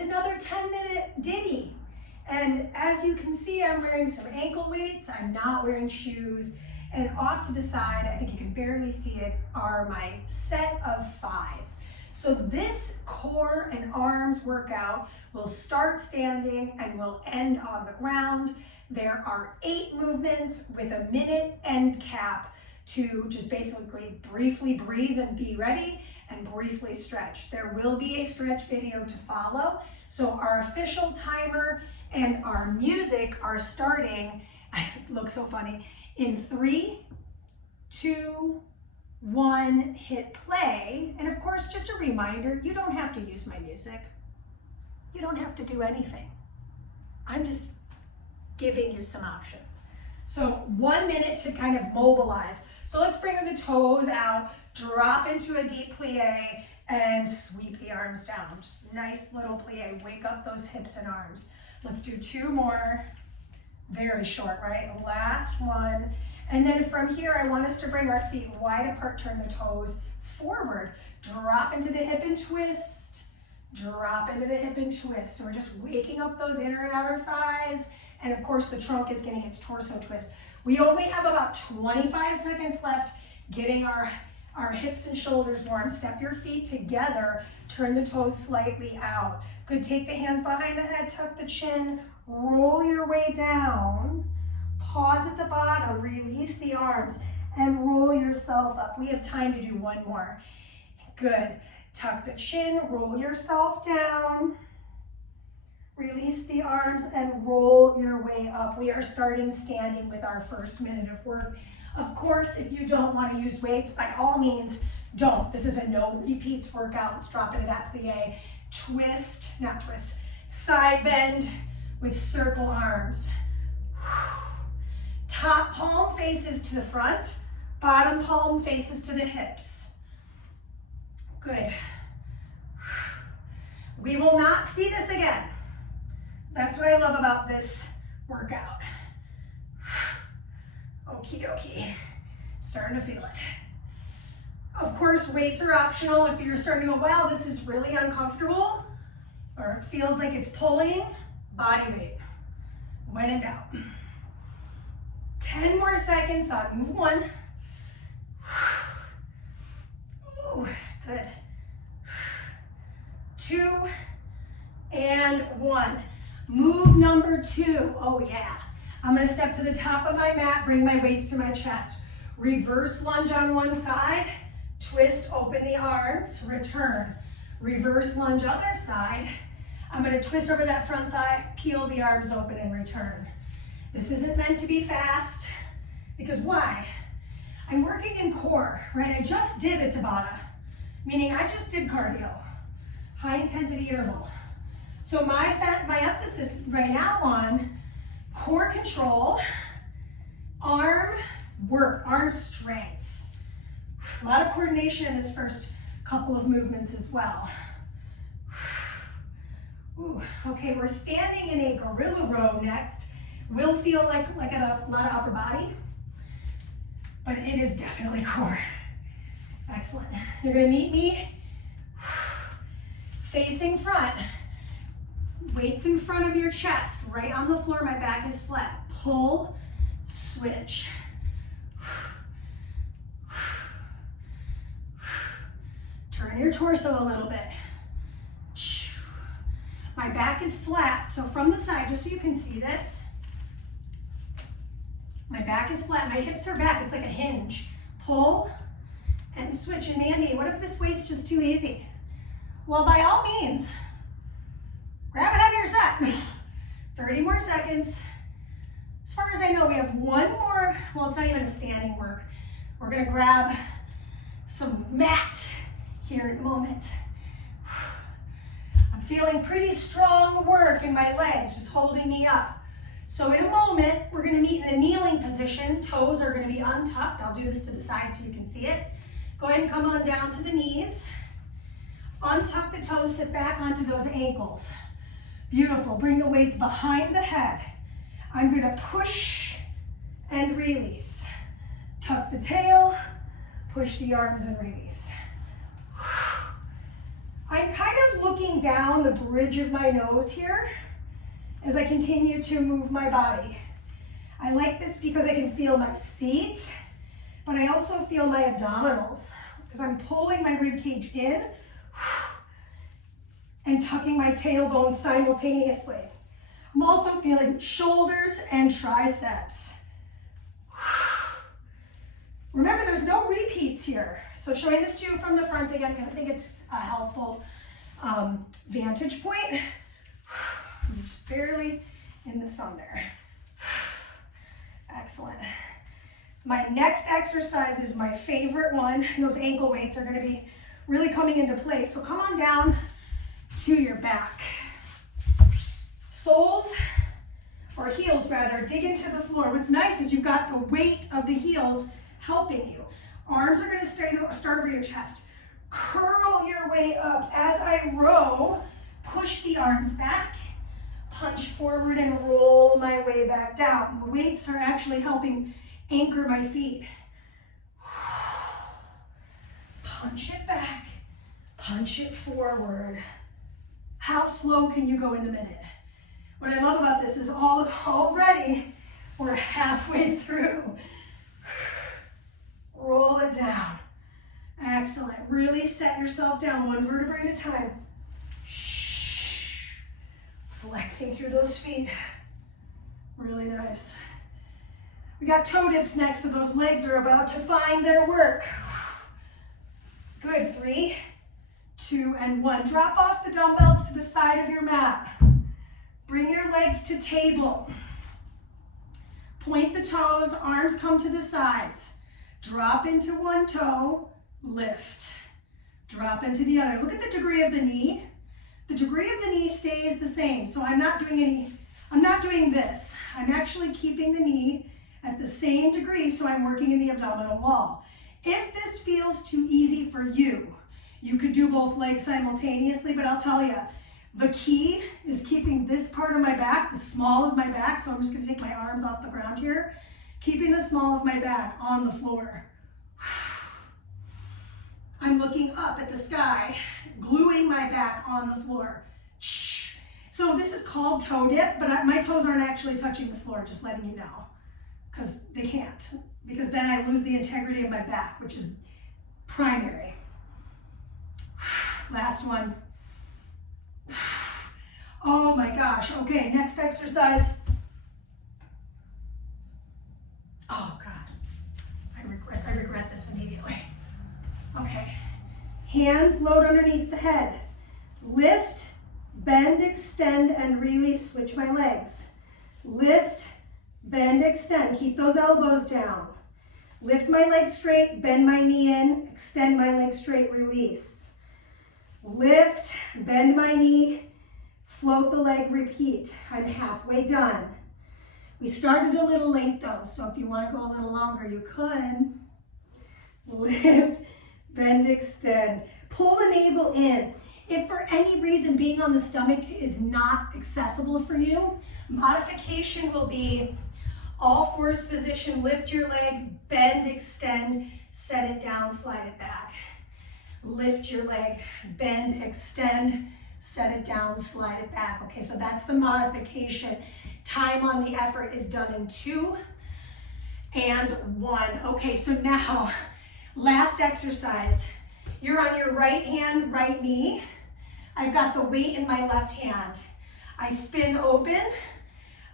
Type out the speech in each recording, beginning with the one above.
it's another 10-minute ditty. And as you can see, I'm wearing some ankle weights. I'm not wearing shoes. And off to the side, I think you can barely see it, are my set of 5s. So this core and arms workout will start standing and will end on the ground. There are 8 movements with a minute end cap to just basically briefly breathe and be ready and briefly stretch. There will be a stretch video to follow. So our official timer and our music are starting, it looks so funny, in 3, 2, 1, hit play. And of course, just a reminder, you don't have to use my music. You don't have to do anything. I'm just giving you some options. So 1 minute to kind of mobilize. So let's bring the toes out, drop into a deep plie, and sweep the arms down. Just nice little plie, wake up those hips and arms. Let's do 2 more, very short, right? Last one. And then from here, I want us to bring our feet wide apart, turn the toes forward, drop into the hip and twist, drop into the hip and twist. So we're just waking up those inner and outer thighs. And of course, the trunk is getting its torso twist. We only have about 25 seconds left getting our hips and shoulders warm. Step your feet together, turn the toes slightly out. Good, take the hands behind the head, tuck the chin, roll your way down. Pause at the bottom, release the arms, and roll yourself up. We have time to do 1 more. Good. Tuck the chin, roll yourself down, release the arms, and roll your way up. We are starting standing with our first minute of work. Of course, if you don't want to use weights, by all means, don't. This is a no repeats workout. Let's drop into that plie. Twist, not twist, side bend with circle arms. Top palm faces to the front, bottom palm faces to the hips. Good. We will not see this again. That's what I love about this workout. Okie dokie. Starting to feel it. Of course, weights are optional. If you're starting to go, wow, this is really uncomfortable, or it feels like it's pulling, body weight. When in doubt. 10 more seconds on move 1. Ooh, good. 2 and 1. Move number 2. Oh yeah. I'm gonna step to the top of my mat, bring my weights to my chest. Reverse lunge on one side, twist, open the arms, return. Reverse lunge other side. I'm gonna twist over that front thigh, peel the arms open and return. This isn't meant to be fast, because why? I'm working in core, right? I just did a Tabata, meaning I just did cardio, high intensity interval. So my emphasis right now on core control, arm work, arm strength. A lot of coordination in this first couple of movements as well. Ooh, okay, we're standing in a gorilla row next. Will feel like a lot of upper body, but it is definitely core. Excellent. You're gonna meet me facing front. Weights in front of your chest, right on the floor, my back is flat. Pull, switch. Turn your torso a little bit. My back is flat, so from the side, just so you can see this, my back is flat, my hips are back, it's like a hinge. Pull and switch. And Mandee, what if this weight's just too easy? Well, by all means, grab a heavier set. 30 more seconds. As far as I know, we have 1 more, well, it's not even a standing work. We're gonna grab some mat here in a moment. I'm feeling pretty strong work in my legs, just holding me up. So in a moment, we're gonna meet in a kneeling position. Toes are gonna be untucked. I'll do this to the side so you can see it. Go ahead and come on down to the knees. Untuck the toes, sit back onto those ankles. Beautiful, bring the weights behind the head. I'm gonna push and release. Tuck the tail, push the arms and release. I'm kind of looking looking down the bridge of my nose here as I continue to move my body. I like this because I can feel my seat, but I also feel my abdominals because I'm pulling my rib cage in and tucking my tailbone simultaneously. I'm also feeling shoulders and triceps. Remember, there's no repeats here. So showing this to you from the front again, because I think it's a helpful vantage point. I'm just barely in the sun there. Excellent. My next exercise is my favorite one. Those ankle weights are gonna be really coming into play. So come on down to your back. Soles, or heels rather, dig into the floor. What's nice is you've got the weight of the heels helping you. Arms are gonna start over your chest. Curl your way up. As I row, push the arms back, punch forward and roll my way back down. The weights are actually helping anchor my feet. Punch it back, punch it forward. How slow can you go in the minute? What I love about this is already we're halfway through. Roll it down. Excellent. Really set yourself down one vertebrae at a time. Shh. Flexing through those feet. Really nice. We got toe dips next, so those legs are about to find their work. Good. 3, 2, and 1. Drop off the dumbbells to the side of your mat. Bring your legs to table. Point the toes, arms come to the sides. Drop into one toe, lift. Drop into the other. Look at the degree of the knee. The degree of the knee stays the same, so I'm not doing this. I'm actually keeping the knee at the same degree, so I'm working in the abdominal wall. If this feels too easy for you, you could do both legs simultaneously, but I'll tell you, the key is keeping this part of my back, the small of my back, so I'm just gonna take my arms off the ground here, keeping the small of my back on the floor. I'm looking up at the sky, gluing my back on the floor. So this is called toe dip, but my toes aren't actually touching the floor, just letting you know, because they can't, because then I lose the integrity of my back, which is primary. Last one. Oh my gosh. Okay, next exercise. Oh God, I regret this immediately. Okay, hands load underneath the head. Lift, bend, extend, and release. Switch my legs. Lift, bend, extend. Keep those elbows down. Lift my leg straight, bend my knee in, extend my leg straight, release. Lift, bend my knee, float the leg, repeat. I'm halfway done. We started a little late though, so if you want to go a little longer, you could. Lift, bend, extend. Pull the navel in. If for any reason being on the stomach is not accessible for you, modification will be all fours position, lift your leg, bend, extend, set it down, slide it back. Lift your leg, bend, extend, set it down, slide it back. Okay, so that's the modification. Time on the effort is done in 2 and 1. Okay, so now, last exercise. You're on your right hand, right knee. I've got the weight in my left hand. I spin open,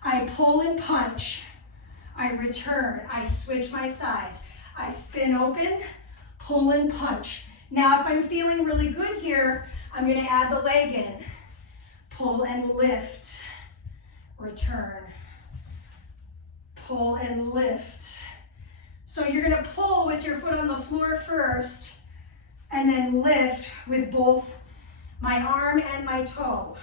I pull and punch. I return, I switch my sides. I spin open, pull and punch. Now if I'm feeling really good here, I'm gonna add the leg in. Pull and lift, return. Pull and lift. So you're gonna pull with your foot on the floor first, and then lift with both my arm and my toe.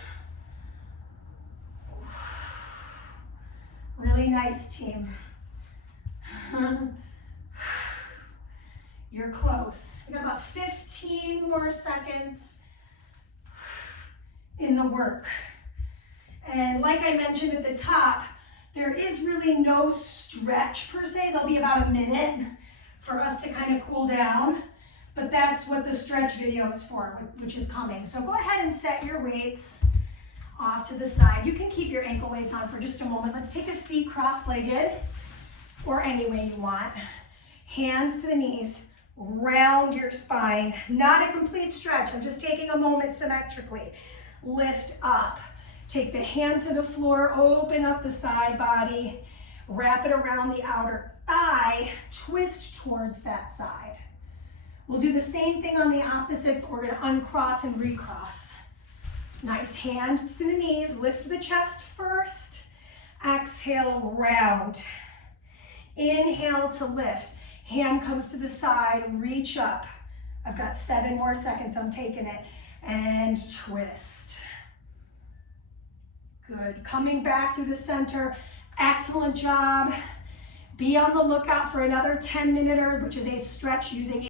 Really nice, team. You're close. We got about 15 more seconds in the work. And like I mentioned at the top, there is really no stretch per se. There'll be about a minute for us to kind of cool down. but that's what the stretch video is for, which is coming. So go ahead and set your weights off to the side. You can keep your ankle weights on for just a moment. Let's take a seat cross-legged, or any way you want. Hands to the knees, round your spine. Not a complete stretch, I'm just taking a moment symmetrically. Lift up, take the hand to the floor, open up the side body, wrap it around the outer thigh, twist towards that side. We'll do the same thing on the opposite, but we're gonna uncross and recross. Nice, hands to the knees, lift the chest first. Exhale, round. Inhale to lift. Hand comes to the side, reach up. I've got 7 more seconds, I'm taking it. And twist. Good, coming back through the center. Excellent job. Be on the lookout for another 10-minute, which is a stretch using